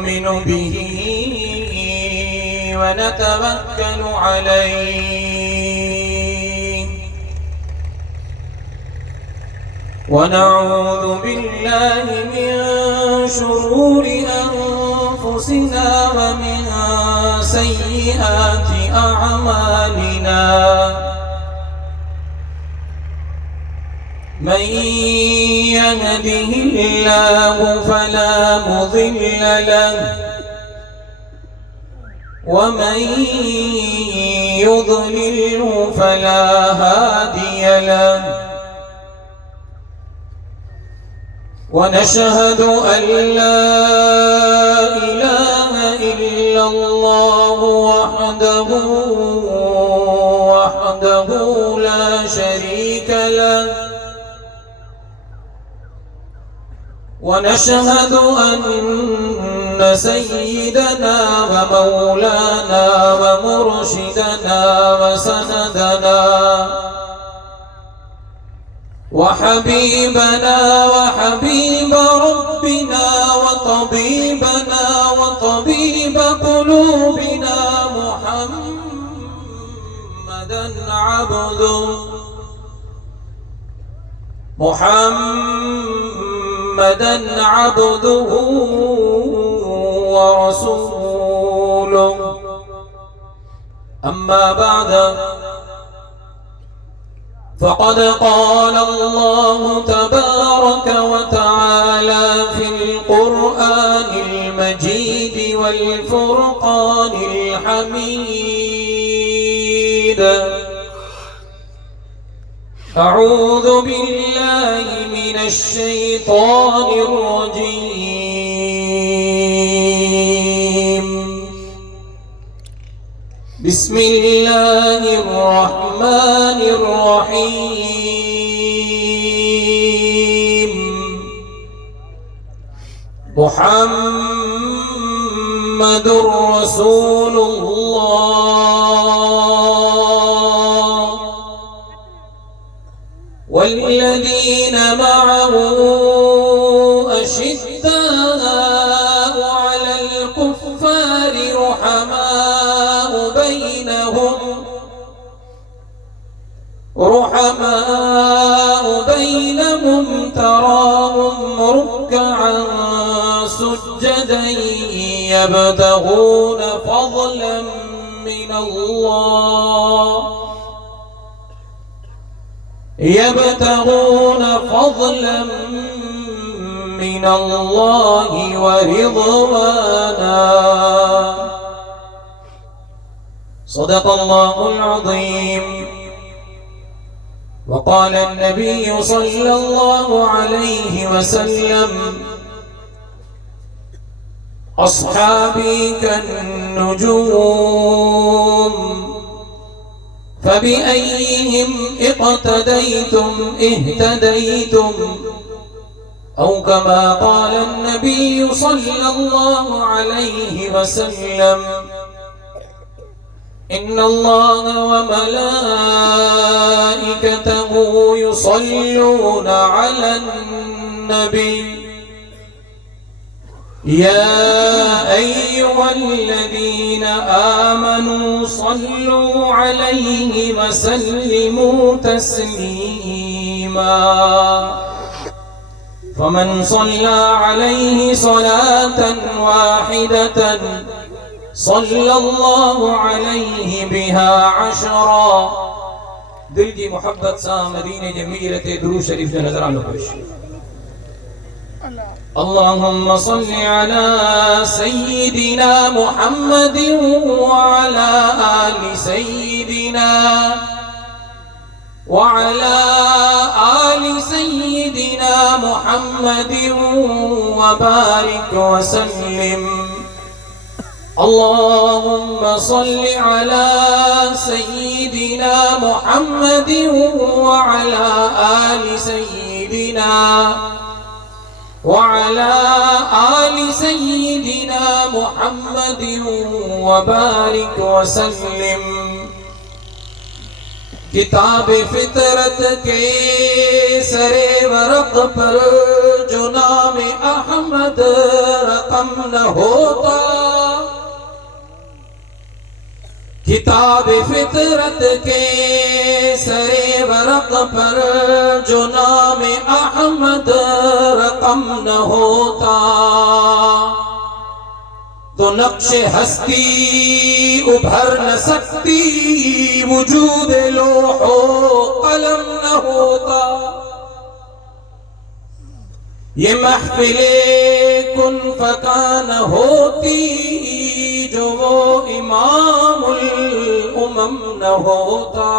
ونؤمن به ونتوكل عليه ونعوذ بالله من شرور أنفسنا ومن سيئات أعمالنا من يهده الله فلا مضل له ومن يضلله فلا هادي له ونشهد أن لا إله إلا الله وحده لا شريك له ونشهد أن سيدنا ومولانا ومرشدنا وسندنا وحبيبنا وحبيب ربنا وطبيبنا وطبيب قلوبنا محمدا عبده ورسوله أما بعد فقد قال الله تبارك وتعالى في القرآن المجيد والفرقان الحميد أعوذ بالله من الشيطان الرجيم بسم الله الرحمن الرحيم محمد رسول الله والذين معه أشداء على الكفار رحماء بينهم تراهم ركعا سجدا يبتغون فضلا من الله ورضوانا صدق الله العظيم. وقال النبي صلى الله عليه وسلم أصحابي كالنجوم فبأيهم اقتديتم اهتديتم أو كما قال النبي صلى الله عليه وسلم إن الله وملائكته يصلون على النبي يا أيها الذين آمنوا صلوا عليه وسلموا تسليما فمن صلى عليه صلاة واحدة صلى الله عليه بها 10. दिल की मोहब्बत सा मदीने जमीरत दुरूद शरीफ जो नजर आलो खुश اللهم صل على سيدنا محمد وعلى آل سيدنا محمد وبارك وسلم. اللهم صل على سيدنا محمد وعلى آل سيدنا محمد وبارك وسلم. किताब फितरत के सरे वरक पर जो नाम नाम अहमद रकम न होता, किताब फितरत के सरे वरक पर जो नाम अहमद रकम न होता, तो नक्शे हस्ती उभर न सकती, वजूद लोहो कलम न होता। ये महफिले कुन फकान होती, जो वो इमामुल उमम न होता।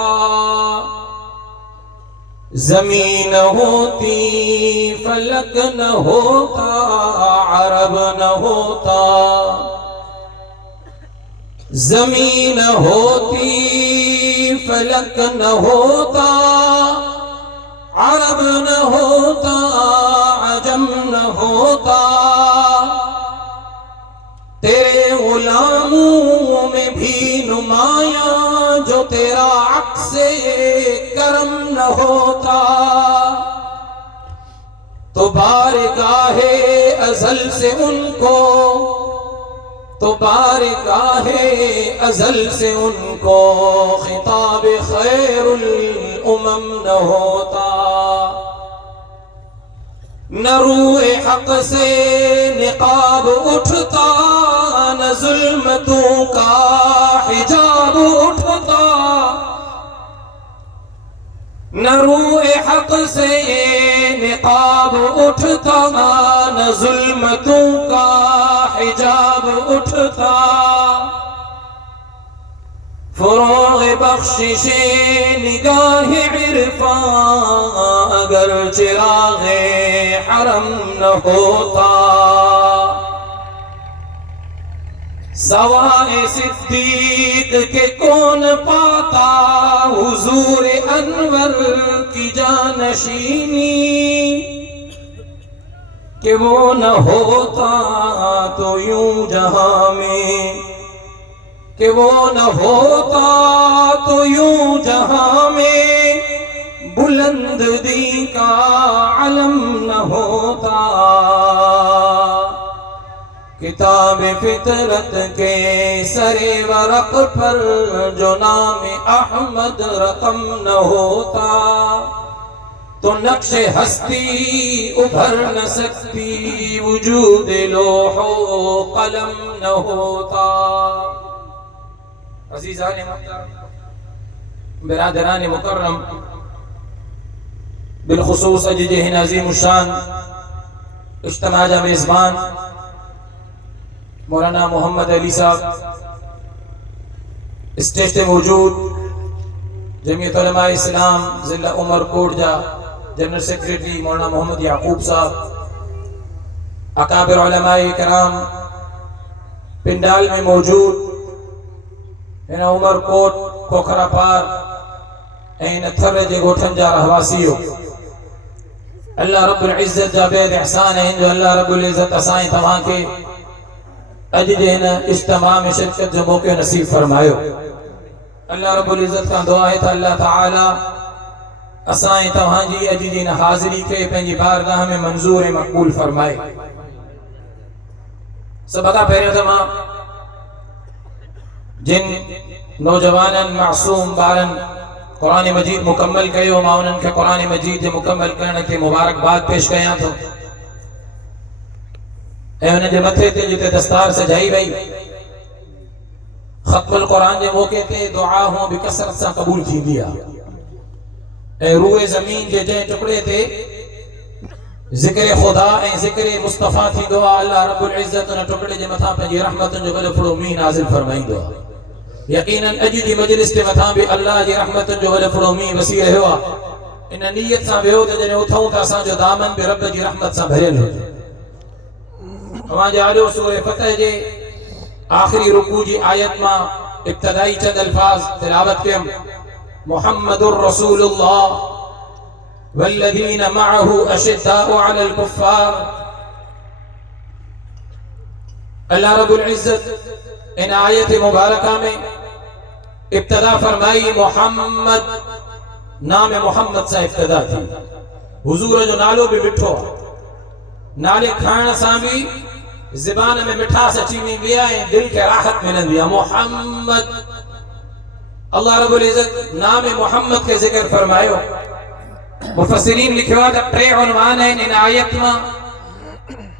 ज़मीन होती फलक न होता, अरब न होता। ज़मीन होती फलक न होता, अरब न होता, अजम न होता। तेरे गुलामों में भी नुमाया जो तेरा अक्से करम न होता, तो बारगाहे अज़ल से उनको, तो बारगाहे अज़ल से उनको खिताब खैरुल उमम न होता। न रूए हक से निकाब उठता, न जुल्मतों का हिजाब उठता। न रूए हक से निकाब उठता, न जुल्मतों का हिजाब उठता। फरोग़ बख्शिशे निगाह इरफान अगर चिराग़े हरम न होता। सवाए सिद्दीक़ के कौन पाता, हुजूर अनवर की जानशीनी। कि वो न होता तो यूं जहां में, कि वो न होता तो यूं जहां में बुलंद दी का अलम न होता। किताब फितरत के सरे वरक पर जो नाम अहमद रकम न होता, तो नक्शे हस्ती उभर न सकती, वजूद लोहो कलम न होता। अज़ीज़ान मुहतरम, बिरादरान मुकर्रम, बिलखुसूस अजीज़ नाज़ीम शान इज्तिमा का मेज़बान मौलाना मोहम्मद अली साहब, स्टेज पे मौजूद जमीयत उलमा इस्लाम ज़िला उमरकोट जा जनरल सेक्रेटरी मौलाना मोहम्मद याकूब साहब, अकाबिर उलमाए किराम पिंडाल में मौजूद इन उमरकोट खोखरापार ऐं नथर जे ॻोठनि जा रहवासियो। अल्लाह रब्बुल इज़्ज़त जा बेद एहसान है जो अल्लाह रब्बुल इज़्ज़त असां तव्हां के अज जे हिन इज्तिमा में शिरकत जो मौक़ो नसीब फरमायो। अल्लाह रब्बुल इज़्ज़त का दुआ है त अल्लाह ताला असां तव्हां जी अज जी हिन हाज़िरी के पंहिंजी बारगाह में मंजूर ऐं मक़बूल फरमाए। सब खां पहिरियों त मां जिन नौजवाननि मासूम ॿारनि कुरान मजीद मुकम्मल कयो, मां उन्हनि खे कुरान मजीद जे मुकम्मल करण के मुबारकबाद पेश कयां थो। ऐं उन्हनि जे मथे ते जिते दस्तार सजाई वई, ख़त्मुल कुरान जे मौक़े ते दुआ हूं बि कसरत सां क़बूल थींदी आहे। ऐं रूए ज़मीन जे जंहिं टुकड़े ते ज़िक्र खुदा ऐं ज़िक्र मुस्तफ़ा थींदो आहे, अल्लाह रब्बुल इज़्ज़त उन टुकड़े जे मथां पंहिंजी रहमतुनि जो वॾो फुड़ो मींहुं नाज़िल फरमाईंदो आहे। यकीनन अॼु जी मजलिस ते मथां बि अल्लाह जी रहमतुनि जो वॾो फुड़ो मींहुं वसी रहियो आहे। इन नीयत सां वियो त जॾहिं उथूं त असांजो दामन बि रब जी रहमत सां भरियल हुजे। तव्हां ॼाणो सूरह फतह जे आख़िरी रुकू जी आयत मां इब्तिदाई चंद अल्फाज तिलावत कयम। मुहम्मदुर रसूलुल्लाह वल्लज़ीना मअहू अशिद्दाउ अलल कुफ़्फ़ार। अल्लाह रब्बुल इज़्ज़त इन आयत मुबारका में इब्तिदा फरमाई मोहम्मद, नाम मोहम्मद से इब्तिदा थी। हुजूर जो नालो भी मिठो, नाले खाइण सां भी ज़बान में मिठास अची वेंदी आहे ऐं दिल खे राहत मिलंदी आहे। मोहम्मद, अल्लाह रब्बुल इज़्ज़त नाम मोहम्मद के ज़िक्र फरमायो। मुफस्सिरीन लिखियो आहे त टे उन्वान आहिनि इन आयत मां।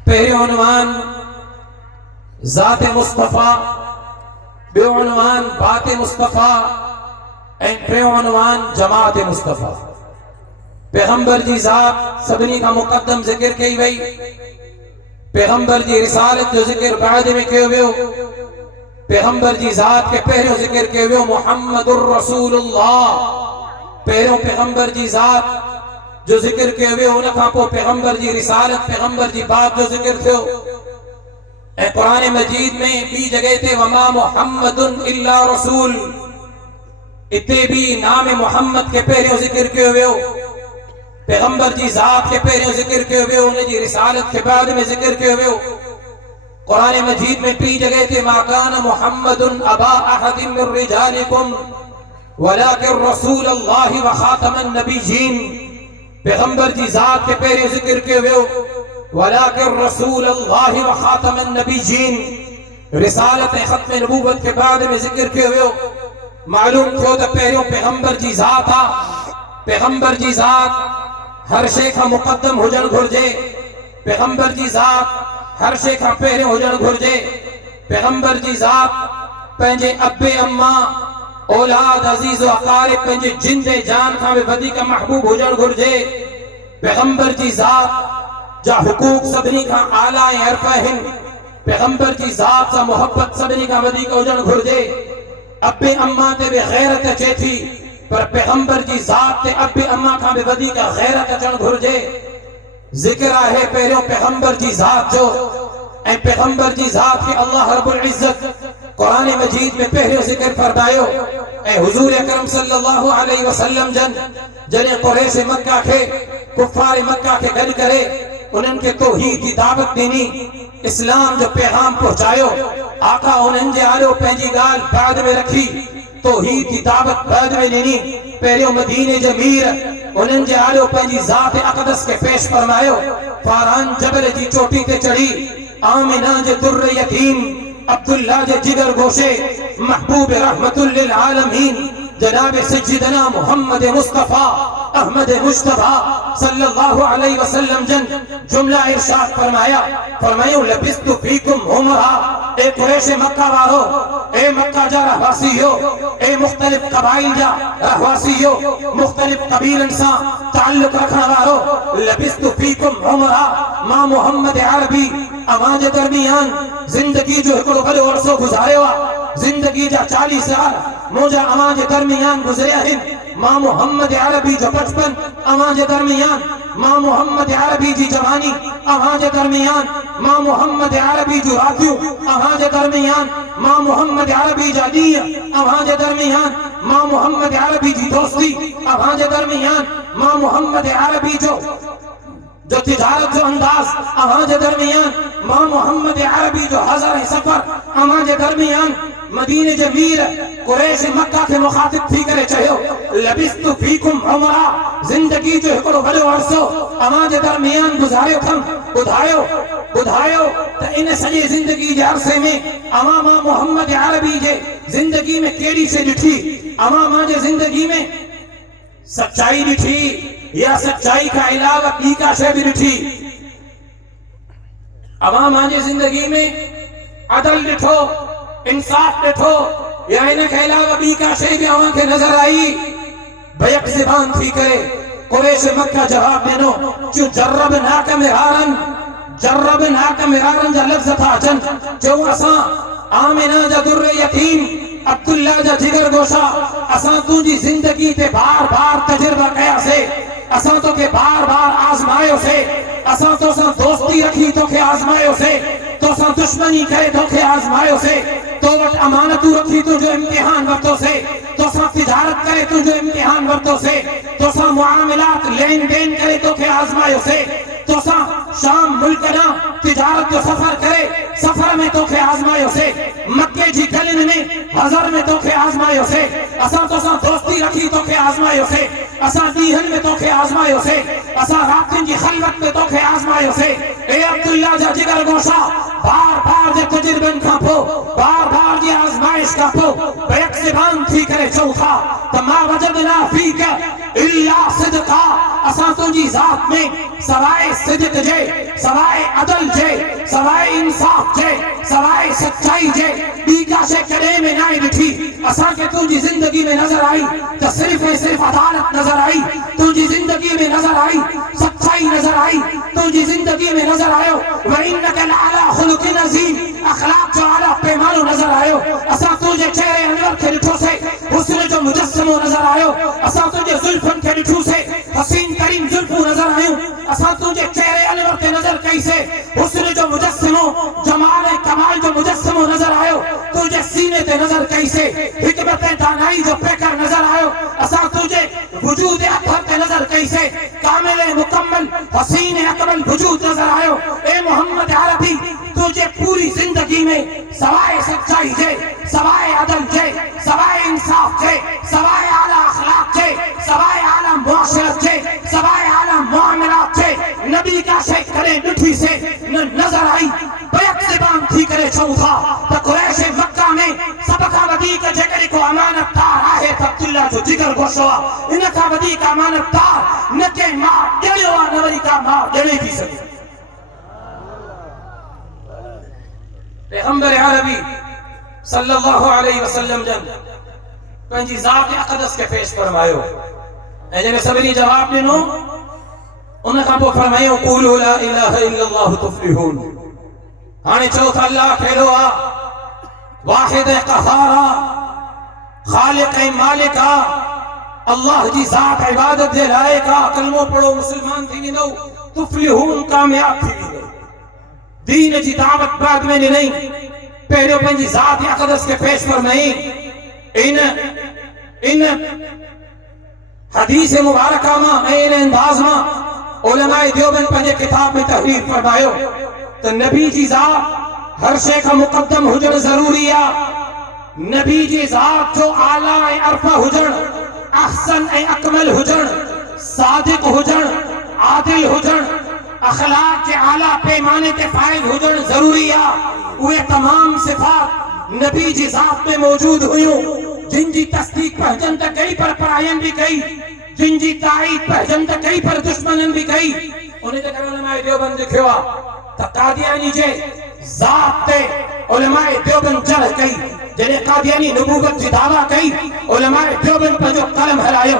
पहिरियों उन्वान ज़ात मुस्तफ़ा, ॿियो उन्वान बात मुस्तफ़ा ऐं टियों उन्वान जमात मुस्तफ़ा। पैगंबर जी ज़ात सभिनी खां मुक़द्दम ज़िक्र कई वई, पैगंबर जी रिसालत जो ज़िक्र बाद में कयो वियो, पैगंबर जी ज़ात के पहिरियों ज़िक्र कयो वियो मुहम्मदुर रसूलुल्लाह। पहिरियों पैगंबर जी ज़ात जो ज़िक्र कयो वियो, उन खां पोइ पैगंबर जी रिसालत, पैगंबर जी बात जो ज़िक्र थियो। ऐं क़ुरान मजीद में ॿी जगह ते वमा मुहम्मदुन इल्ला रसूल, इते भी नाम मोहम्मद के पहिरियों ज़िक्र कयो वियो, पैगंबर जी ज़ात के पहिरियों ज़िक्र कयो वियो, उन जी रिसालत के बाद में ज़िक्र कयो वियो। क़ुरान मजीद में टी जगह ते मा कान मुहम्मदुन अबा अहदिन मिन रिजालिकुम वलाकिन रसूलुल्लाहि व खातमन नबिय्यीन। पैगंबर जी ज़ात के पहिरियों ज़िक्र कयो वियो, वलाकिन रसूलुल्लाहि व खातमन नबिय्यीन। रिसालत ऐं ख़त्म नबूवत के बाद में ज़िक्र कयो वियो। मालूम थियो त पहिरियों पैगंबर जी ज़ात आ। पैगंबर जी ज़ात हर शइ खां मुक़द्दम हुजण घुर्जे। पैगंबर जी ज़ात हर शइ खां पहिरियों हुजण घुर्जे। पैगंबर जी ज़ात पंहिंजे अब्बे अम्मा औलाद अज़ीज़ व अक़ारिब पंहिंजे जिंदे जान खां भी वधीक महबूब हुजण घुर्जे। पैगंबर जी ज़ात जा हुकूक सभिनी खां आला ऐं अर्फ़ा आहिनि। पैगंबर जी ज़ात सां मोहब्बत सभिनी खां वधीक हुजण घुर्जे। अब्बे अम्मा ते भी गैरत अचे थी, पर पैगंबर जी ज़ात ते अब्बे अम्मा खां भी वधीक गैरत अचण घुर्जे। ज़िक्र आहे पहिरियों पैगंबर जी ज़ात जो, ऐं पैगंबर जी ज़ात के अल्लाह रब्बुल इज़्ज़त क़ुरान मजीद में पहिरियों ज़िक्र फरमायो। ऐं हुज़ूर अकरम सल्लल्लाहु अलैहि वसल्लम जन जॾहिं क़ुरैश मक्का खे, कुफ़ार मक्का के गॾु करे उन्हनि खे तौहीद की दावत ॾिनी, इस्लाम जो पैगाम पहुंचायो। आका उन्हनि जे आलो पंहिंजी ॻाल्हि बाद में रखी, तौहीद की दावत बाद में ॾिनी। पहिरियों मदीने जे मीर उन्हनि जे आलो पंहिंजी ज़ात अक़दस के पेश फरमायो। फारान जबल जी चोटी ते चढ़ी, आमिना जे दुर्र यतीम, अब्दुल्ला जे जिगर गोशे, महबूब रहमतुल लिल आलमीन जनाब सज्जिदना मोहम्मद मुस्तफ़ा अहमद मुश्तबा सल्लल्लाहु अलैहि वसल्लम जन जुमला इरशाद फरमाया। फरमायो लबिस्तु फीकुम उमरा। ए कुरैश मक्का वारो, ए मक्का जा रहवासियो, ए मुख्तलिफ कबाइल जा रहवासियो, मुख्तलिफ कबीलन सा ताल्लुक रखण वारो, लबिस्तु फीकुम उमरा। मां मोहम्मद अरबी अवां जे दरमियान जिंदगी जो हिकिड़ो वॾो अरसो गुज़ारियो आहे। जिंदगी जा 40 साल मुंहिंजा अवां जे दरमियान गुज़रिया आहिनि। मां मोहम्मद अरबी जो बचपन अवां जे दरमियान, मां मोहम्मद अरबी जी जवानी अवां जे दरमियान, मां मोहम्मद अरबी जो रातियूं अवां जे दरमियान, मां मोहम्मद अरबी जा ॾींहं अवां जे दरमियान, मां मोहम्मद अरबी जी दोस्ती अवां जे दरमियान, मां मोहम्मद अरबी जो तिजारत जो अंदाज अवां जे दरमियान, मां मोहम्मद अरबी जो हज़ार सफ़र अवां जे दरमियान। मदीने जे मीर कुरैश मक्का के मुखातिब थी करे चयो लबिस्तु फीकुम उमरा। जिंदगी जो हिकिड़ो वॾो अरसो अवां जे दरमियान गुज़ारियो अथमि। ॿुधायो त इन सॼे ज़िंदगी जे अरसे में अवां मां मोहम्मद अरबी जे ज़िंदगी में कहिड़ी शइ ॾिठी? अवां मां जे ज़िंदगी में सच्चाई ॾिठी या सच्चाई का अलावा ॿी का शइ बि ॾिठी? अवां मां जे ज़िंदगी में अदल ॾिठो, इंसाफ ॾिठो, या इन के अलावा ॿी का शइ बि अवां खे नज़र आई? बैक ज़बान थी करे कुरैश मक्का जवाब ॾिनो, चयो जर्रबनाक मिरारन जा लफ़्ज़ था अचनि। चयो असां आमिना जा दुर्र यतीम, अब्दुल्ला जा जिगर गोशा, असां तुंहिंजी ज़िंदगी ते बार बार तजुर्बा कयासीं, असां तोखे बार बार आज़मायोसीं, असां तोसां दोस्ती रखी तोखे आज़मायोसीं, तोसां दुश्मनी करे तोखे आज़मायोसीं, तो वटि अमानतूं रखी तुंहिंजो इम्तिहान वरितोसीं, तोसां तिजारत करे तुंहिंजो इम्तिहान वरितोसीं, तोसां मुआमिलात लेन देन करे तोखे आज़मायोसीं, तोसां शाम मुल्क ना तिजारत जो सफ़र करे सफ़र में तोखे आज़मायोसीं, मक्के मक्के जी गलिन में हज़र में तोखे आज़मायो से, असां तोसां दोस्ती रखी तोखे आज़मायो से, असां दीहन में तोखे आज़मायो से, असां रातिन जी खलवत में तोखे आज़मायो से। ए अब्दुल्ला जा जिगर गोशा, बार बार जे तजुर्बन का पो, बार बार जे आज़माइश का पो बेक ज़बान थी करे चौथा तमा वजदना फीक इल्ला सिद्का, असां तुझी जात में सवाए सिद्क जे, सवाए अदल जे, सवाए इंसाफ जे, सवाए सच्चाई जे बीका से करे में ना ॾिठी। असां के तुझी जिंदगी में नजर आई तो सिर्फ अदालत नजर आई, तुझी जिंदगी में नजर आई सच्चाई नजर आई, तुझी जिंदगी में नजर आयो व इन्नका लअला खुलुकिन अज़ीम, अखलाक जो आला पैमानो नजर आयो। असां तुझे चेहरे अनवर के ॾिठो से हुस्न जो मुजस्समो नजर आयो, असां तुझे जुल्फन के ॾिठो से हसीन करीम जुल्फू नजर आयो, असां तुझे चेहरे अनवर ते नजर कई से हुस्न जो मुजस्समो जमाल कमाल जो मुजस्समो नजर आयो, तुझे सीने ते नजर कई से हिकमत दानाई जो पेकर नजर आयो, असां तुझे वजूद अकबर ते नजर कई से कामिल मुकम्मल हसीन अकमल वजूद नजर आयो। ए मोहम्मद अरबी तुझे पूरी जिंदगी में सवाए सच्चाई जे, सवाए अदल जे, सवाए इंसाफ जे, सवाए आला अखलाक जे, सवाए आला मुआशरत जे, सवाए आला मुआमलात जे नबी का शे करे ॾिठी से न नजर आई बैक ज़बान थी करे चौथा त कुरैश मक्का में सब खां वधीक जेकॾहिं को अमानतदार आहे त अब्दुल्ला जो जिगर गोशो आहे। इन खां वधीक अमानतदार न के मां ॾियो आहे न वरी का मां ॾियणी थी सघे। पैगंबर अरबी सल्लल्लाहु अलैहि वसल्लम जन पंहिंजी ज़ात अक़दस के पेश फरमायो ऐं जॾहिं सभिनी जवाब ॾिनो उन खां पोइ फरमायो क़ूलू ला इलाहा इल्लल्लाहु तुफ़्लिहून। हाणे चओ त अल्लाह कहिड़ो आहे, वाहिद ऐं क़हार आहे, ख़ालिक़ ऐं मालिक आहे, अल्लाह जी ज़ात इबादत जे लाइक़ आहे। कलमो पढ़ो मुस्लमान थी वेंदो, तुफ़्लिहून कामयाब थी वेंदो। दीन जी दावत बाद में ॾिनई, पहिरियों पंहिंजी ज़ात अक़दस के पेश फरमाई। इन हदीस मुबारका मां ऐं इन अंदाज़ मां उलमाए देवबंद पंहिंजे किताब में तहरीर फरमायो तो नबी जी ज़ात हर शे का मुक़द्दम हुजण ज़रूरी आहे। नबी जी ज़ात जो आला ऐं अरफा हुजण, अहसन ऐं अकमल हुजण, सादिक हुजण, आदिल हुजण, अखलाक के आला पैमाने ते फाइल हुजण जरूरी आहे। उहे तमाम सिफ़ात नबी जी ज़ात में मौजूद हुयूं जिन जी तस्दीक पहजन त कई पर परायन भी कई, जिन जी ताईद पहजन त कई पर दुश्मनन भी कई। उन जे करे उलमाए देवबंद लिखियो आहे त कादियानी जे ज़ात ते उलमाए देवबंद जड़ कई। जॾहिं कादियानी नबूवत जी दावा कई उलमाए देवबंद पंहिंजो कलम हलायो,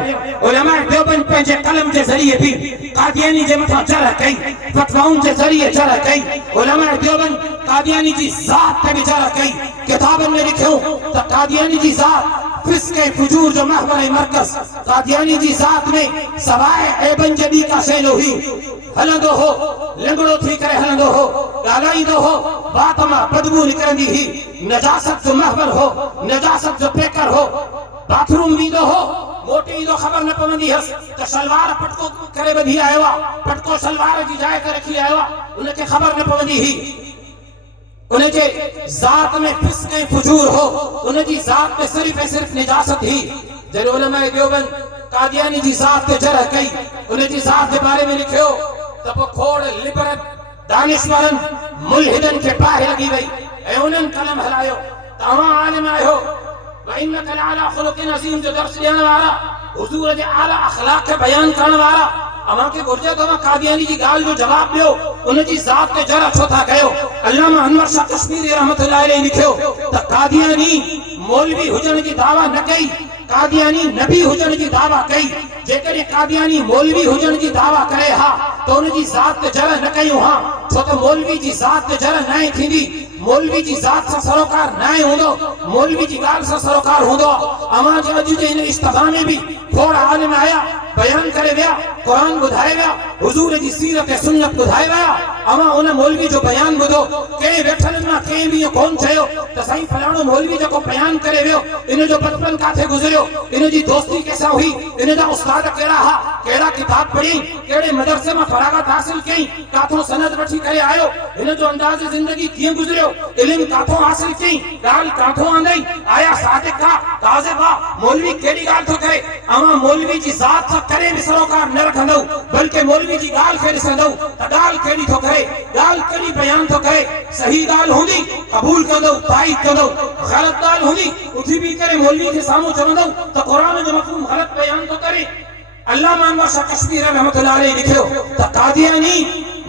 उलमाए देवबंद पंहिंजे कलम जे ज़रिए भी कादियानी जे मथां जड़ कई, फतवाउन जे ज़रिए जड़ कई। उलमाए देवबंद कादियानी जी ज़ात ते भी जड़ कई। किताबन में लिखियो त कादियानी जी ज़ात फिस्क ऐं फुजूर जो महवर ऐं मरकज़, कादियानी जी ज़ात में सवाए ऐबन जे ॿी का शइ न हुई। हलंदो हो लंगड़ो थी करे हलंदो हो, ॻाल्हाईंदो हो, बात मां बदबू निकिरंदी हुई, नजासत जो महवर हो, नजासत जो पेकर हो। बाथरूम वेंदो हो, मोटी ईंदो ख़बर न पवंदी हुअसि त शलवार पटको करे ॿधी आयो आहे, पटको शलवार जी जाइ ते रखी आयो आहे, उनखे ख़बर न पवंदी हुई। उनजे ज़ात में फिस्क ऐं फुजूर हो, उनजी ज़ात में सिर्फ़ ऐं सिर्फ़ निजासत ही। जॾहिं उलमाए देवबंद कादियानी जी ज़ात ते जड़ कई, उनजी ज़ात जे बारे में लिखियो त पोइ खोड़ लिबरत दानिशवरन मुल्हिदन खे बाहि लॻी वई ऐं उन्हनि कलम हलायो त अवां आलिम आहियो व इन्नका लअला ख़ुलुक़िन अज़ीम जो दर्स ॾियण वारा, हुज़ूर जे आला अख़लाक खे बयान करण वारा। अवां खे घुर्जे त अवां कादियानी जी ॻाल्हि जो जवाब ॾियो, उनजी ज़ात ते जड़ छो था कयो। अल्लामा अनवर शाह कश्मीरी रहमतुल्लाह अलैहि लिखियो त कादियानी मौलवी हुजण जी दावा न कई, कादियानी नबी हुजण जी दावा कई। जेकॾहिं कादियानी मौलवी हुजण जी दावा करे हा त उनजी ज़ात ते जड़ न कयूं हा, छो त मौलवी जी ज़ात ते जड़ न थींदी। मौलवी जी ज़ात सां सरोकार न हूंदो, मौलवी जी ॻाल्हि सां सरोकार हूंदो। अवां जे अॼु जे हिन इज्तिमा में भी खोड़ आलिम आया बयान करे विया, कुरान बुधाए विया, हुजूर जी सीरत सुन्नत बुधाए विया। अमा उन मौलवी जो बयान बुधो के वेठल ना के भी कोन चयो त साईं फलाणो मौलवी जो बयान करे वियो, इन जो बचपन काथे गुजरियो, इन जी दोस्ती कैसा हुई, इन दा उस्ताद केड़ा हा, केड़ा किताब पढ़ी, केड़े मदरसे में फरागत हासिल कई, काथों सनद वठी करे आयो, इन जो अंदाज जिंदगी किए गुजरियो, इल्म काथों हासिल कई, गाल काथों आंदई, आया सादिक का ताज़े बा मौलवी केड़ी गाल तो करे। अमा मौलवी जी जात सा करे विसरोकार न रखंदो, बल्कि मौलवी जी गाल के दिसंदो त गाल केड़ी तो करे, गाल केड़ी बयान तो करे। सही गाल होंदी कबूल कंदो, ताईद कंदो, गलत गाल होंदी उठी भी करे मौलवी के सामू चवंदो त कुरान जो मफहूम गलत बयान तो करे। अल्लामा अनवर शाह कश्मीरी रहमतुल्लाह अलैहि लिखियो त कादियानी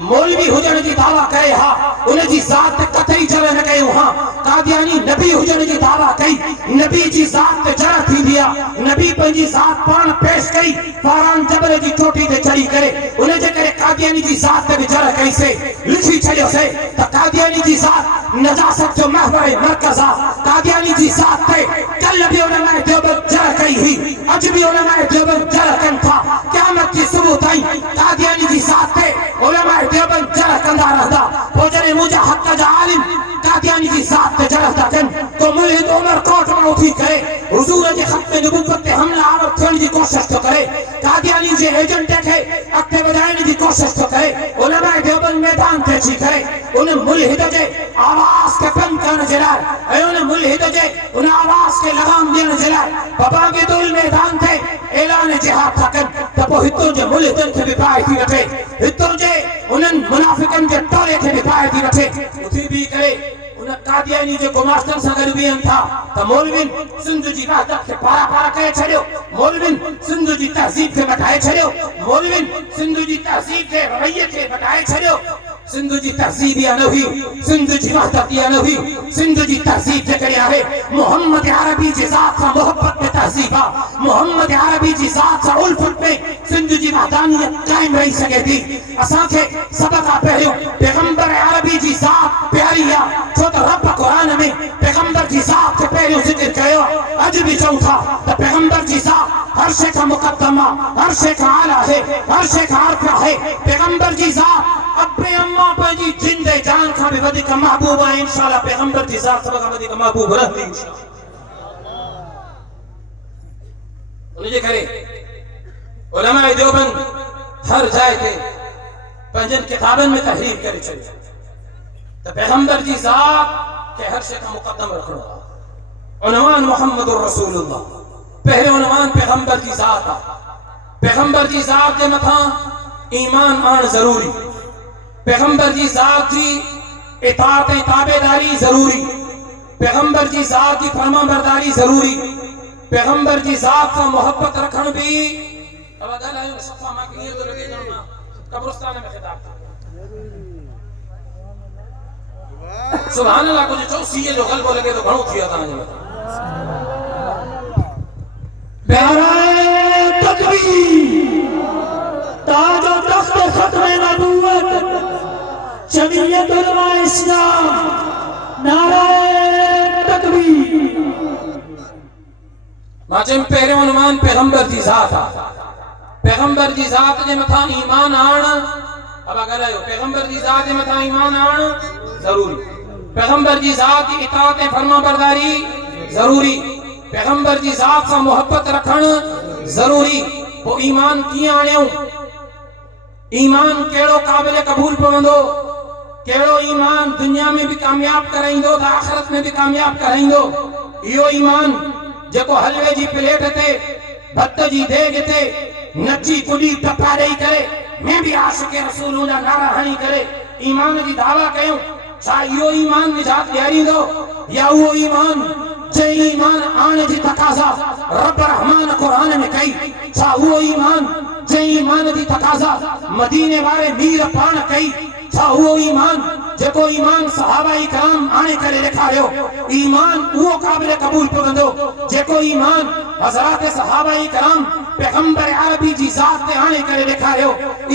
मौलवी हुजण जी दावा करे हा, उन जी जात ते कतई जर न कयो हा। कादियानी नबी हुजण जी दावा कई, नबी जी जात ते जर थी दिया, नबी पंजी जात पान पेश कई, फारान जबल जी चोटी ते चढ़ी करे, उन जे करे कादियानी जी जात ते जर कई से लिखी छड़ियो से त कादियानी जी जात नजासत जो महवर मरकज आ। कादियानी जी जात ते कल भी उलमा देवबंद जर कई ही, अज भी उलमा देवबंद जर कन था, क़यामत की सुबह ताईं कादियानी जी जात ते उलमा देवबंद जर कंदा रहदा। ओ जने मुजा हक जा आलिम कादियानी जी जात ते जरदा कन तो मुल्हिद उमर कोट में उठी करे, हुजूर जे खत्म नबुवत ते हमला आवर थियण जी कोशिश तो करे, कादियानी जे एजेंट खे अॻिते वधाइण जी कोशिश तो करे, उलमा देवबंद मैदान ते अची करे उन मुल्हिद जे आवाज़ के बंद करण जे लाइ ऐं उन मुल्हिद जे उन आवाज़ के लगाम ॾियण जे लाइ बबागिदुल मैदान ते ऐलान जिहाद था कन त पोइ हितों जे मुल्हिदनि खे बि पाए थी वठे, हितों जे उन्हनि मुनाफ़िकनि जे टोले खे बि पाए थी वठे। उथी बि करे उन कादियानी जे गुमास्तन सां गॾु बीहनि था त मौलविन सिंध जी वहदत खे पारा पारा करे छॾियो, मौलविन सिंध जी तहज़ीब खे मटाए छॾियो, मौलविन सिंध जी तहज़ीब खे रवैये खे मटाए छॾियो। सिंध जी तहज़ीब या न हुई, सिंध जी वहदत या न हुई, सिंध जी तहज़ीब जेकॾहिं आहे मोहम्मद अरबी जी ज़ात सां मोहब्बत में तहज़ीब आहे, मोहम्मद अरबी जी ज़ात सां उल्फत में सिंध जी वहदानियत कायम रही सके थी। असांखे सभ खां पहिरियों पैगंबर अरबी जी ज़ात प्यारी आहे, छो त रब कुरान में पैगंबर जी ज़ात खे पहिरियों ज़िक्र कयो। अॼु बि चऊं था त पैगंबर जी ज़ात हर शइ खां मुक़द्दम आहे, हर शइ खां आला आहे, हर शइ खां अर्फ़ आहे। पैगंबर जी ज़ात अब्बे अम्मा पंहिंजी जिंदे जान खां बि वधीक महबूब आहे। इंशाअल्लाह पैगंबर जी ज़ात सभ खां वधीक महबूब रहंदी इंशाअल्लाह। उनजे करे उलमा देवबंद हर जाइ ते पंहिंजनि किताबनि में तहरीर करे छॾी त पैगंबर जी ज़ात खे हर शइ खां मुक़द्दम रखणो आहे। उनवान मुहम्मदुर रसूलुल्लाह, पहिरियों उनवान पैगंबर जी ज़ात आहे। पैगंबर जी ज़ात जे मथां ईमान आणणु ज़रूरी, पैगंबर जी ज़ात जी इताअत ऐं ताबेदारी ज़रूरी, पैगंबर जी ज़ात जी फरमाबरदारी ज़रूरी, पैगंबर जी ज़ात सां मोहब्बत रखण भी। अब ॻाल्हायूं सफ़ा मां कीअं थो लॻे ॼण मां कब्रिस्तान में ख़िताब सुभान अल्लाह। कुझु चओ सीए जो ग़लबो लॻे तो घणो थी वियो तव्हांजे मथां। नाराए तकबीर, ताजो तख्त खत्म नबूवत, जमीयत उलमा इस्लाम, नाराए तकबीर। माचम पहिरियों उनवान पैगंबर जी ज़ात आहे। पैगंबर जी ज़ात जे मथां ईमान आणणु, अब ॻाल्हायो, पैगंबर जी ज़ात जे मथां ईमान आणणु ज़रूरी, पैगंबर जी ज़ात जी इताअत ऐं फरमाबरदारी ज़रूरी, पैगंबर जी ज़ात सां मोहब्बत रखणु ज़रूरी। पोइ ईमान कीअं आणियूं? ईमान कहिड़ो क़ाबिल क़बूल पवंदो, कहिड़ो ईमान दुनिया में भी कामयाब कराईंदो त आख़िरत में भी कामयाब कराईंदो? इहो ईमान जेको हलवे जी प्लेट ते, भत जी देग ते नची कुॾी टपा ॾेई करे मैं भी आशिक़ रसूल जा नारा हणी करे ईमान जी दावा कयूं, छा इहो ईमान निजात ॾियारींदो? या उहो ईमान जे ईमान आने जी तकाज़ा रब रहमान कुरान में कई? छा उहो ईमान जे ईमान जी तकाज़ा मदीने वारे मीर पाण कई? छा उहो ईमान जेको ईमान सहाबा इकराम आने करे ॾेखारियो? ईमान उहो क़ाबिल क़बूल पवंदो जेको ईमान हज़रात सहाबा इकराम पैगंबर अरबी जी ज़ात ते आणे करे ॾेखारियो।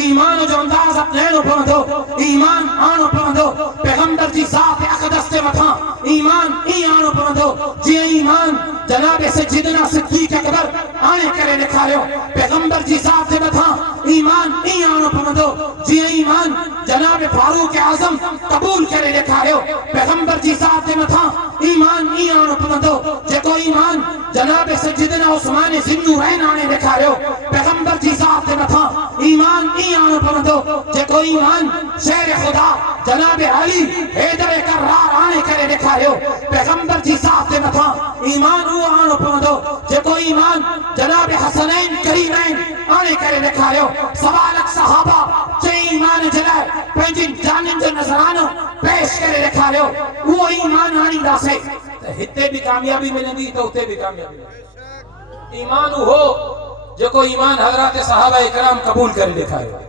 ईमान जो अंदाज़ अपनाइणो पवंदो, ईमान आणो पवंदो पैगंबर जी ज़ात अक़दस ते मथां। ईमान ईअं आणो पवंदो जीअं ईमान जनाब सैयदना सिद्दीक़ अकबर आणे करे ॾेखारियो। पैगंबर जी ज़ात ते मथां ईमान ईअं आणो पवंदो जीअं ईमान जनाब फारूक आज़म क़बूल करे ॾेखारियो। पैगंबर जी ज़ात ते मथां ईमान ईअं आणो पवंदो जेको ईमान जनाब सैयदना उस्मान ज़िन्नुरैन आणे ॾेखारियो। पैगंबर जी ज़ात ते मथां ईमान ईअं आणो पवंदो जेको ईमान शेर खुदा जनाब अली हैदर कर्रार आणे करे ॾेखारियो। पैगंबर जी ज़ात ते मथां ईमान उहो आणो पवंदो जेको ईमान जनाब हसनैन करीमैन आणे करे ॾेखारियो। सवा लख सहाबा चई ईमान जे लाइ पंहिंजी जानिन जो नज़रानो पेश करे ॾेखारियो। उहो ईमान आणींदासीं त हिते बि कामयाबी मिलंदी त उते बि कामयाबी। ईमान उहो जेको ईमान हज़रात सहाबा इकराम क़बूल करे ॾेखारियो।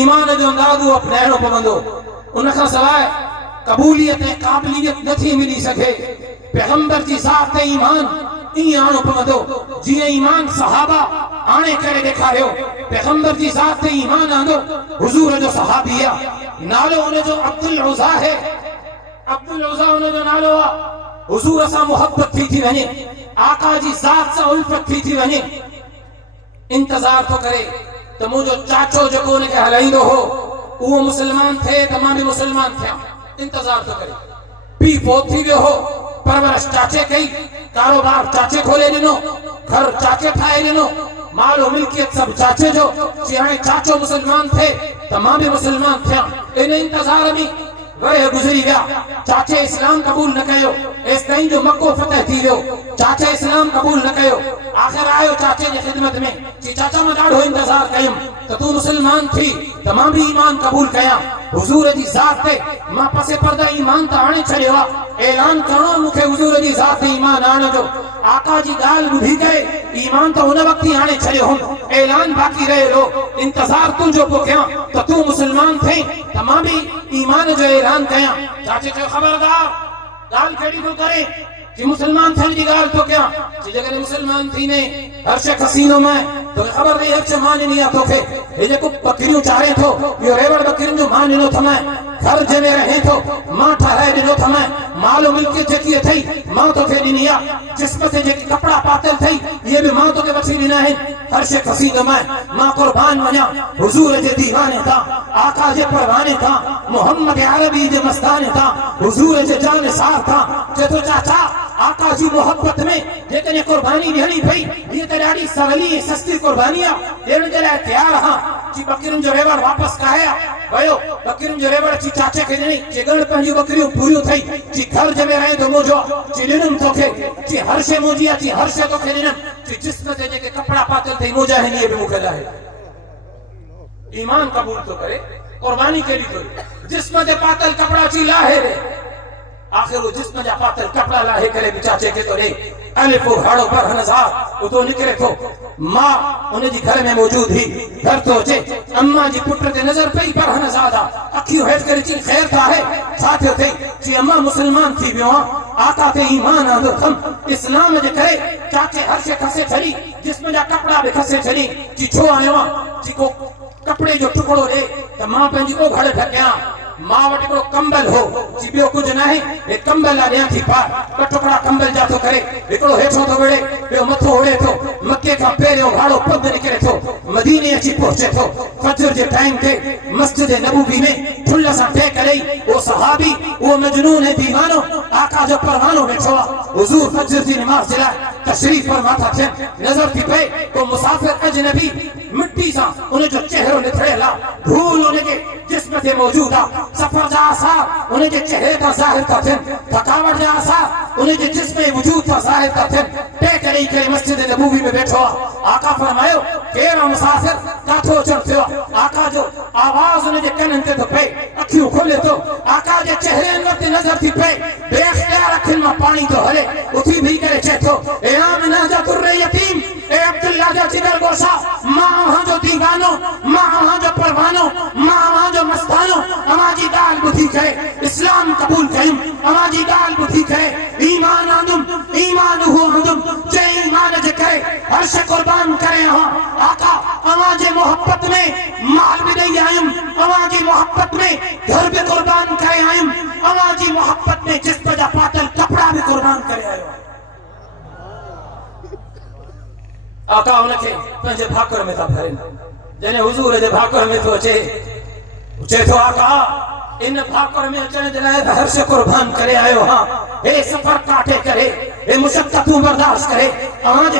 ईमान जो अंदाज़ अपनाइणो पवंदो। उन खां सवाइ क़बूलियत ऐं क़ाबिलियत नथी मिली सघे। पैगंबर जी ज़ात ते ईमान ईअं आणो पवंदो जीअं ईमान सहाबा आणे करे ॾेखारियो। पैगंबर जी ज़ात ते ईमान आंदो हुज़ूर जो सहाबी आहे, नालो उनजो अब्दुल उज़ा है। अब्दुल उज़ा उनजो नालो आहे। हुज़ूर सां मोहब्बत थी वञे, आका जी ज़ात सां उल्फत थी वञे। इंतज़ार थो करे त मुंहिंजो चाचो जेको उनखे हलाईंदो हो उहो मुसलमान थिए त मां बि मुसलमान थियां। इंतज़ार थो करे। पीउ फोत थी वियो हो, परवरिश चाचे कई, कारोबार चाचे खोले ॾिनो, घर चाचे ठाहे ॾिनो, मालो मिल्कियत सब चाचे जो। चई हाणे चाचो मुसलमान थिए त मां बि मुसलमान थियां। इन इंतज़ार में वरे गुज़री विया। चाचे इस्लाम क़बूल न कयो, एस ताईं जो मक्को फतह थी वियो। चाचे इस्लाम क़बूल न कयो। आख़िर आयो चाचे जी ख़िदमत में, चई चाचा मां ॾाढो इंतज़ार कयुमि त तूं मुसलमान थी त मां बि ईमान क़बूल कयां। हुज़ूर जी ज़ात ते मां पसे पर्दा ईमान त आणे छॾियो आहे। ऐलान करणो मूंखे हुज़ूर जी ज़ात ते ईमान आणण जो। आका जी ॻाल्हि ॿुधी करे ईमान त उन वक़्तु ई आणे छॾियो हुउमि। ऐलान बाक़ी रहियो, इंतज़ार तुंहिंजो पोइ कयां त तूं मुसलमान थी त मां बि ईमान जो ऐलान कयां। चाचे चयो ख़बरदार, ॻाल्हि कहिड़ी थो करे? कि मुसलमान थियण जी ॻाल्हि थो कयां। चई जेकॾहिं मुसलमान थीने हर शइ खसीनो मैं तोखे ख़बर अथई हर शइ मां ॾिनी आहे तोखे। हे जेको बकरियूं चारे थो इहो रेवड़ बकरियुनि जो मां ॾिनो अथमि। घर जंहिंमें रहे थो मां ठाराए ॾिनो अथमि। मालो मिल्कियत जेकी अथई मां तोखे ॾिनी आहे। जिस्म ते जेके कपिड़ा पातल अथई इहे बि मां तोखे वठी ॾिना आहिनि। हर शइ खसीनो मां क़ुर्बान वञा हुज़ूर जे दीवाने तां, आका जे परवाने तां, मोहम्मद अरबी जे मस्ताने तां, हुज़ूर जे जानिसार तां। चए थो चाचा आका जी मोहब्बत में जेकॾहिं क़ुर्बानी ॾियणी पई हीअ त ॾाढी सवली ऐं सस्ती क़ुर्बानी आहे, ॾियण जे लाइ तयारु आहां। चई बकरियुनि जो रेवड़ वापसि काया वियो। बकरियुनि जो रेवड़ चई चाचे खे ॾिनई। चई ॻण पंहिंजूं बकरियूं पूरियूं अथई। चई घर जंहिंमें रहे थो मुंहिंजो। चई ॾिनमि तोखे। चई हर शइ मुंहिंजी आहे। चई हर शइ तोखे ॾिनमि। चई जिस्म ते जेके कपिड़ा पातल अथई मुंहिंजा आहिनि इहे बि मूंखे लाहे। ईमान क़बूल थो करे, क़ुर्बानी कहिड़ी थो जिस्म ते पातल कपिड़ा चई लाहे ॾे। आखिर वो जिस्म जा पातल कपड़ा लाहे करे भी चाचे के तो रे अलिफ हड़ो पर हनजार उतो निकले तो मां उन जी घर में मौजूद ही। घर तो अचे अम्मा जी पुट ते नजर पई पर हनजादा अखियूं हेठ करे चई खैर था है साथ थे जी अम्मा मुसलमान थी वियो आका ते ईमान आंदो थम इस्लाम जे करे चाचे हर शे खसे छड़ी जिस्म जा कपड़ा भी खसे छड़ी जी छो आयो जी को कपड़े जो टुकड़ो रे त मां पंहिंजी ओघड़ ढकिया मां वटि हिकिड़ो कंबल हो जी ॿियो कुझु नाहे हे कंबल ॾियां थी पार ॿ टुकड़ा कंबल जा थो करे हिकिड़ो हेठो थो विढ़े ॿियो मथो ओढ़े थो मके खां पहिरियों गाढ़ो पंधु निकिरे थो मदीने अची पहुचे थो फजर जे टाइम ते मस्जिद नबवी में ठुल सां टेक ॾेई उहो सहाबी उहो मजनून ऐं दीवानो आका जो परवानो वेठो आहे हुज़ूर फजर जी नमाज़ जे लाइ तशरीफ़ फरमा था थियनि नज़र थी पए को मुसाफ़िर अजनबी मिट्टी सां उनजो चेहरो निथड़ियल आहे धूल उनजे जिस्म ते मौजूद आहे सफ़र जा आसार उनजे चेहरे तां ज़ाहिर था थियनि थकावट जा आसार उनजे जिस्म वजूद तां ज़ाहिर था थियनि टेक ॾेई करे मस्जिद नबवी में वेठो आहे आका फरमायो केरु मुसाफ़िर काथो अचणु थियो आका जो आवाज़ उनजे कननि ते थो पए अखियूं खोले थो आका जे चेहरे ते नज़र थी पए बेख्तियार अखियुनि मां पाणी थो हले उथी बीही करे चए थो ए आमिना जा दुर्रे यतीम ए अब्दुल्ला जा जिगर गोशा मां अव्हां जो दीवानो मां अव्हां जो परवानो मां अव्हां जो मस्तानो अव्हां जी ॻाल्हि ॿुधी करे इस्लाम क़बूल कयुमि अव्हां जी ॻाल्हि ॿुधी करे ईमान आंदुमि ईमान उहो आंदुमि जंहिं ईमान जे करे हर शइ क़ुर्बान करे अव्हां आका उनखे पंहिंजे भाकुर में था भरनि। जने हुजूर जे भाकुर में तो अचे तो आका इन भाकुर में अचण जे लाइ हर शइ कुर्बान करे आयो हां। हे सफर काटे करे, हे मुशक्क़तूं बर्दाश्त करे अवां जी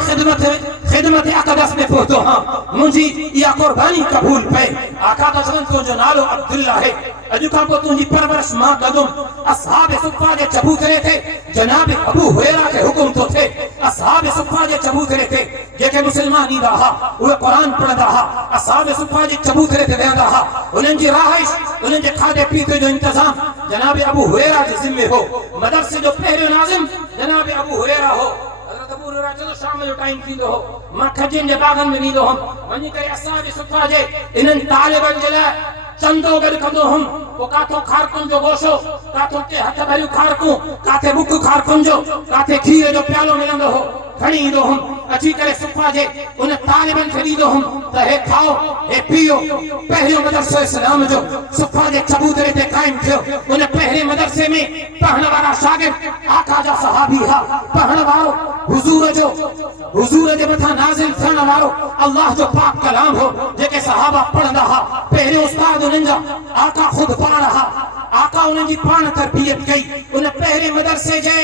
खिदमत अक़दस में पहुतो हां। मुंहिंजी इहा कुर्बानी कबूल पे। आका तो चवनि तुंहिंजो नालो अब्दुल्ला है। अॼु खां पोइ तुंहिंजी परवरिश मां कंदुमि। असहाब सुफ़ा जे चबूतरे ते जनाब अबू हुरैरा खे हुकुम तो थे। असहाब सुफ़ा जे चबूतरे ते जेके मुसलमान ईंदा हा उहे क़ुरान पढ़ंदा हा। असहाब सुफ़ा जे चबूतरे ते वेहंदा हा। उन्हनि जी रहाइश, उन्हनि जे खाधे पीते जो इंतजाम जनाब अबू हुरैरा जे ज़िम्मे हो। मदरसे जो पहिरियों नाज़िम जनाब अबू हुरैरा हो। हज़रत अबू हुरैरा चयो शाम जो टाइम थींदो हो, मां खजनि जे बागनि में वींदो हुअमि। वञी करे असहाब सुफ़ा जे इन्हनि तालिबनि जे लाइ चंदो गॾु कंदो हुअमि। पोइ काथो खारकुनि जो गोशो, काथो के हथ भरियूं खारकूं, काथे बुक खारकुनि जो, काथे खीर जो प्यालो मिलंदो हो, खणी ईंदो हुअमि। अची करे सुफ़ा जे उन तालिबनि खे ॾींदो हुअमि त हे खाओ, हे पीओ। पहिरियों मदरसो इस्लाम जो सुफ़ा जे चबूतरे ते क़ाइमु थियो। उन पहिरें मदरसे में पढ़ण वारा शागिर्द आका जा सहाबी हा। पढ़ण वारो हुजूर जे मथां नाज़िल थियण वारो अल्लाह जो पाक कलाम हो जेके सहाबा पढ़ंदा हा। पहिरियों उस्ताद उन्हनि जा आका खुद पाण हा। आका उन्हनि जी पाण तरबियत कई। उन पहिरें मदरसे जे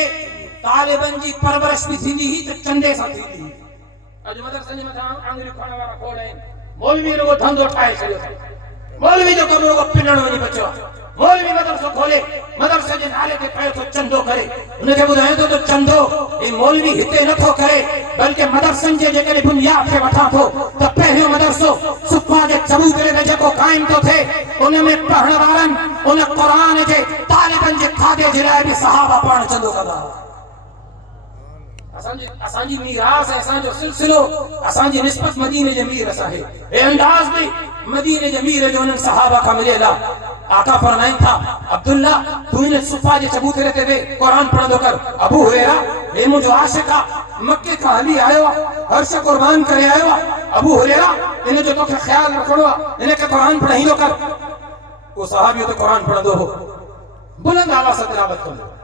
तालिबनि जी परवरिश भी थींदी ही त चंदे सां थींदी ही। अॼु मदरसनि जे मथां आङुरियूं खणण वारा खोड़ आहिनि। मौलवी रुगो धंधो ठाहे छॾियो अथई। मौलवी जो कमु रुगो पिनण वञी बचियो आहे। मौलवी मदरसो खोले, मदरसे जे नाले ते पए थो चंदो करे। उनखे ॿुधाए थो त चंदो हे मौलवी हिते नथो करे, बल्कि मदरसनि जे जेकॾहिं बुनियाद खे वठां थो त पहिरियों मदरसो सुफ़ा जे चबूतरे ते जेको क़ाइमु थो थिए उन में पढ़ण वारनि उन क़ुरान जे तालिबनि जे खाधे जे लाइ बि सहाबा पाण चंदो कंदा। असांजी मीरास है, असांजो सिलसिलो, असांजी निस्बत मदीने जे मीर सां है। हे अंदाज़ भी मदीने जे मीर जो उन्हनि सहाबा खां मिलियल आहे। आका फरमाइनि था अब्दुल्ला तू इन सुफ़ा जे चबूतरे ते वेह, क़ुरान पढ़ंदो कर। अबू हुरैरा हे मुंहिंजो आशिक़ आहे, मके खां हली आयो आहे, हर शइ क़ुर्बान करे आयो आहे। अबू हुरैरा इन जो तोखे ख़्यालु रखणो आहे, इनखे क़ुरान पढ़ाईंदो कर। उहो सहाबी हुते क़ुरान पढ़ंदो हो, बुलंद आवाज़ सां तिलावत कंदो।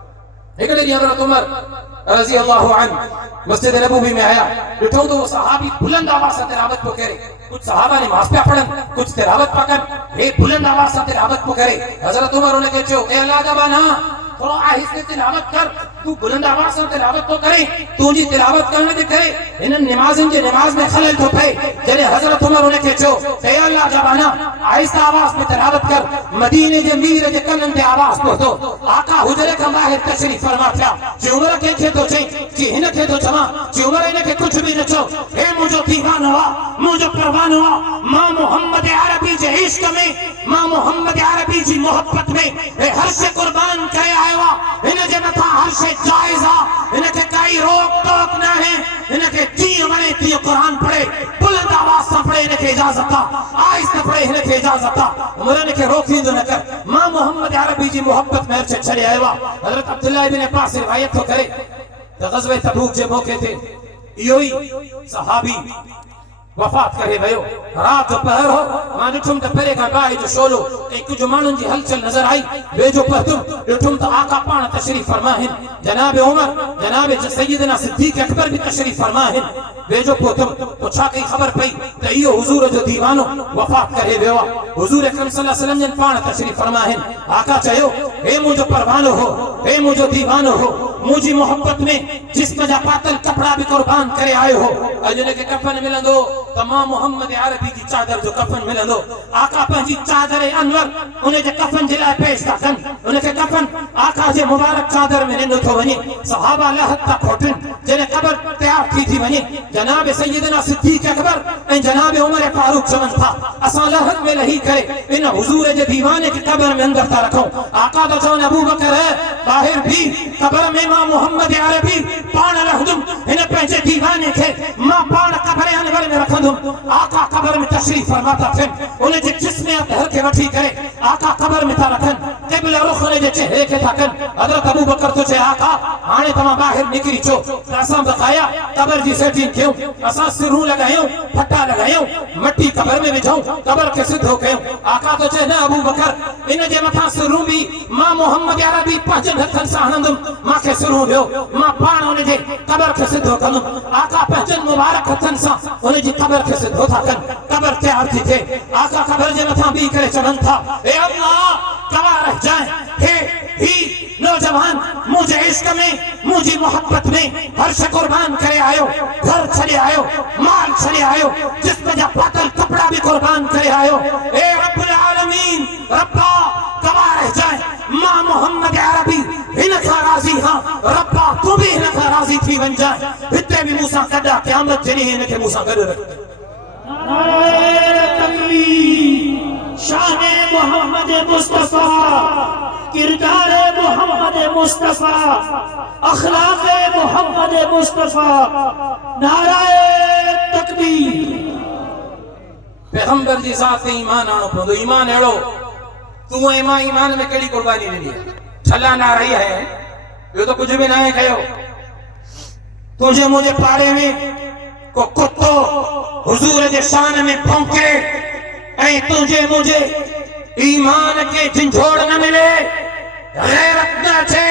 हिकिड़े ॾींहुं हज़रत उमर रज़ी अल्लाहु अन्हु मस्जिद नबवी में आया। ॾिठो त वो सहाबी बुलंद आवाज़ सां तिलावत पियो करे। कुछ सहाबा नमाज़ पिया पढ़नि, कुछ तिलावत पिया कनि। हे बुलंद आवाज़ सां तिलावत पियो करे। हज़रत उमर उनखे चयो ए अल्लाह जा बाना थोरो आहिस्ते तिलावत कर, तू बुलंद आवाज़ सां तिलावत तो करे। तुंहिंजी तिलावत करण जे करे हिननि नमाज़िन जे नमाज़ में खलल थो पए। जॾहिं हज़रत उमर उनखे चयो ए अल्लाह जा बाना आहिस्ता आवाज़ में तिलावत कर, मदीने जे मीर जे कननि ते आवाज़ पहुतो। आका हुजरे खां ॿाहिरि तशरीफ़ फरमा थिया। जे उमर कंहिंखे थो चई कि हिनखे थो चवां, जे उमर हिनखे कुझु बि न चओ। हे मुंहिंजो दीवानो आहे, मुंहिंजो परवानो आहे। मां मोहम्मद अरबी जे इश्क में, मां मोहम्मद अरबी जी मोहब्बत में हे हर शइ कुर्बान करे आयो आहे। हिन जे मथां हर शइ जाइज़ आहे, हिनखे काई रोक टोक न आहे। हिनखे जीअं वणे तीअं क़ुरान पढ़े, बुलंद आवाज़ सां पढ़े, हिनखे इजाज़त आहे। आहिस्ते पढ़े, हिनखे इजाज़त आहे। उमर हिनखे रोकींदो न कर। मां मोहम्मद अरबी जी मोहब्बत में हर शइ छॾे आयो आहे। हज़रत अब्दुल्लाह इब्न अब्बास रिवायत थो करे त ग़ज़वे तबूक जे मौक़े ते इहो ई सहाबी वफ़ात करे वियो। रात जो पहर हो, मां ॾिठुमि त परे खां गाहि जो शोलो ऐं कुझु माण्हुनि जी हलचल नज़र आई। वेझो पहुतुमि, ॾिठुमि त आका पाण तशरीफ़ फरमा आहिनि। जनाब उमर, जनाब सय्यदना सिद्दीक़ अकबर भी तशरीफ़ फरमा आहिनि। वेझो पहुतुमि, पुछा कई ख़बर पई त इहो हुज़ूर जो दीवानो वफ़ात करे वियो आहे। हुज़ूर अकरम सल्लल्लाहु अलैहि वसल्लम जन पाण तशरीफ़ फरमा आहिनि। आका चयो हे मुंहिंजो परवानो हो, हे मुंहिंजो दीवानो हो, मुंहिंजी मोहब्बत में जिस्म जा पातल कपड़ा भी कुर्बान करे आयो हो। अॼु हुनखे कफ़न मिलंदो त मां मोहम्मद अरबी जी चादर जो कफ़न मिलंदो। आका पंहिंजी चादर अनवर उन जे कफ़न जे लाइ पेश था कनि। उनखे कफ़न आका जे मुबारक चादर में ॾिनो थो वञे। सहाबा लहद था खोटनि। जॾहिं क़बर तयार थी वञे, जनाब सय्यदना सिद्दीक़ अकबर ऐं जनाब उमर फारूक चवनि था असां लहद में लही करे इन हुज़ूर जे दीवाने खे क़बर में अंदर था रखूं। आका त चवनि अबू बकर ॿाहिरि भी क़बर में मां मोहम्मद अरबी पाण रहंदुमि। हिन पंहिंजे दीवाने खे मां पाण क़बर अनवर में रखंदुमि। आका क़बर में तशरीफ़ फरमा था थियनि। उन जे जिस्म अतहर खे वठी करे आका क़बर में था रखनि। क़िबला रुख़ उन जे चेहरे खे था कनि। हज़रत अबू बकर थो चए आका हाणे तव्हां ॿाहिरि निकिरी अचो त असां बक़ाया क़बर जी सेटिंग कयूं, असां सिरूं लॻायूं, फटा लॻायूं, मटी क़बर में विझूं, क़बर खे सिधो कयूं। आका थो चए न अबू बकर इन जे मथां सिरूं बि मां मोहम्मद अरबी पंहिंजनि हथनि सां हणंदुमि, मूंखे शुरू हो मां पाण उन जे कब्र खे सिधो कंदुमि आका पंहिंजनि मुबारक हथनि सां उन जी कब्र खे सिधो था कनि कब्र तयार थी थिए आका कब्र जे मथां बीह करे चवनि था ए अल्लाह गवाह रह जाए हे ही नौजवान मुझे इश्क में मुझे मोहब्बत में हर शे कुर्बान करे आयो घर छड़े आयो माल छड़े आयो जिस्म जा पातल कपड़ा भी कुर्बान करे आयो ए रब्बुल आलमीन रब्बा गवाह रह जाए मां मोहम्मद अरबी हिन खां राज़ी हां रब्बा तू भी हिन खां राज़ी थी वञ जाए हिते भी मूंसां कढा क़यामत जॾहिं हिन खे मूंसां गॾु रख नारे तकबीर शान मोहम्मद मुस्तफा किरदार मोहम्मद मुस्तफा अखलाक मोहम्मद मुस्तफा नारे तकबीर पैगंबर जी ज़ात ते ईमान आणो पवंदो ईमान अहिड़ो तू ऐं मां ईमान में कहिड़ी कुर्बानी ॾिनी आहे छला ना रही है ॿियो त कुझु बि न आहे कयो तुंहिंजे मुंहिंजे पाड़े में को कुत्तो हुजूर जे शान में भौंके ऐं तुंहिंजे मुंहिंजे ईमान खे झंझोड़ न मिले गैरत न अचे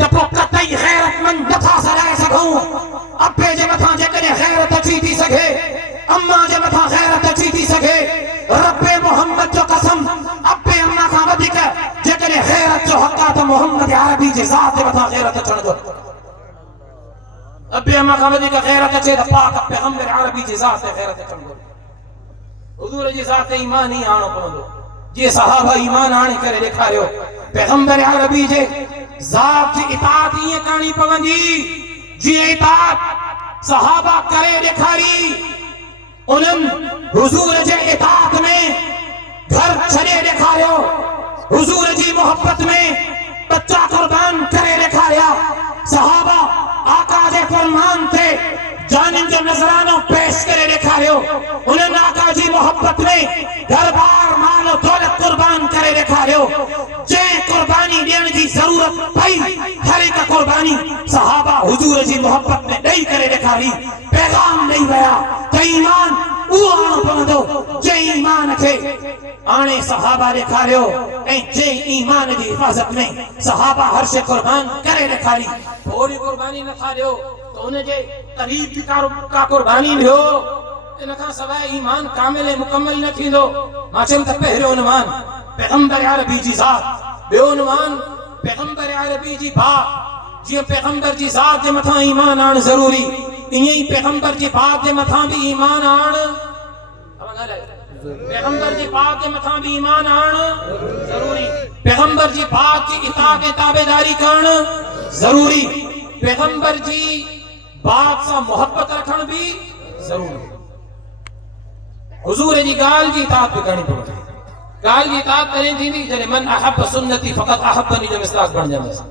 त पोइ कतई गैरतमंद नथा सराए सघूं अबे जे मथां जेकॾहिं गैरत अची थी सघे अम्मा जे मथां गैरत अची थी सघे रब्बे मोहम्मद जो कसम अबे अम्मा खां वधीक जेकॾहिं गैरत जो हक़ आहे त मोहम्मद अरबी जे ज़ात जे मथां गैरत अचण जो अबे अम्मा खां वधीक गैरत अचे त पाक पैगंबर अरबी जे ज़ात ते गैरत अचण जो हुजूर जी ज़ात ते ईमान ई आणो पवंदो जीअं सहाबा ईमान आणे करे ॾेखारियो पैगंबर अरबी जे ज़ात जी इताअत ईअं करणी पवंदी जीअं इताअत सहाबा करे ॾेखारी उन्हनि हुजूर जे इताअत में घर छॾे ॾेखारियो हुजूर जी मोहब्बत में बच्चा कुर्बान करे ॾेखारिया सहाबा आका जे फरमान ते जानिन जो नज़रानो पेश करे ॾेखारियो उन्हनि आका जी मोहब्बत में घर बार माल दौलत कुर्बान करे ॾेखारियो जंहिं कुर्बानी ॾियण जी ज़रूरत पई हर हिक कुर्बानी सहाबा हुजूर जी मोहब्बत में ॾेई करे ॾेखारी पैगाम ॾेई विया त ईमान उहो आणो पवंदो जंहिं ईमान खे आणे सहाबा ॾेखारियो ऐं जंहिं ईमान जी हिफ़ाज़त में सहाबा हर शे कुर्बान करे ॾेखारी थोरी कुर्बानी नथा ॾियो त उनजे क़रीब बि का कुर्बानी ॾियो इन खां सवाइ ईमान कामिल ऐं मुकम्मल न थींदो मां चयुमि त पहिरियों उनवान पैगंबर अरबी जी ज़ात ॿियो उनवान पैगंबर अरबी जी बात जीअं पैगंबर जी ज़ात जे मथां ईमान आण ज़रूरी ईअं ई पैगंबर जी बात जे मथां बि ईमान आण पैगंबर जी बात जे मथां बि ईमान आण ज़रूरी पैगंबर जी बात जी इताअत ऐं ताबेदारी करण ज़रूरी पैगंबर जी बात सां मोहब्बत रखण भी ज़रूरी हुजूर जी ॻाल्हि जी इताअत बि करणी पवंदी ॻाल्हि जी इताअत कॾहिं थींदी जॾहिं मन अहब सुन्नती फ़क़त अहबनी जो मिसदाक़ बणजंदसि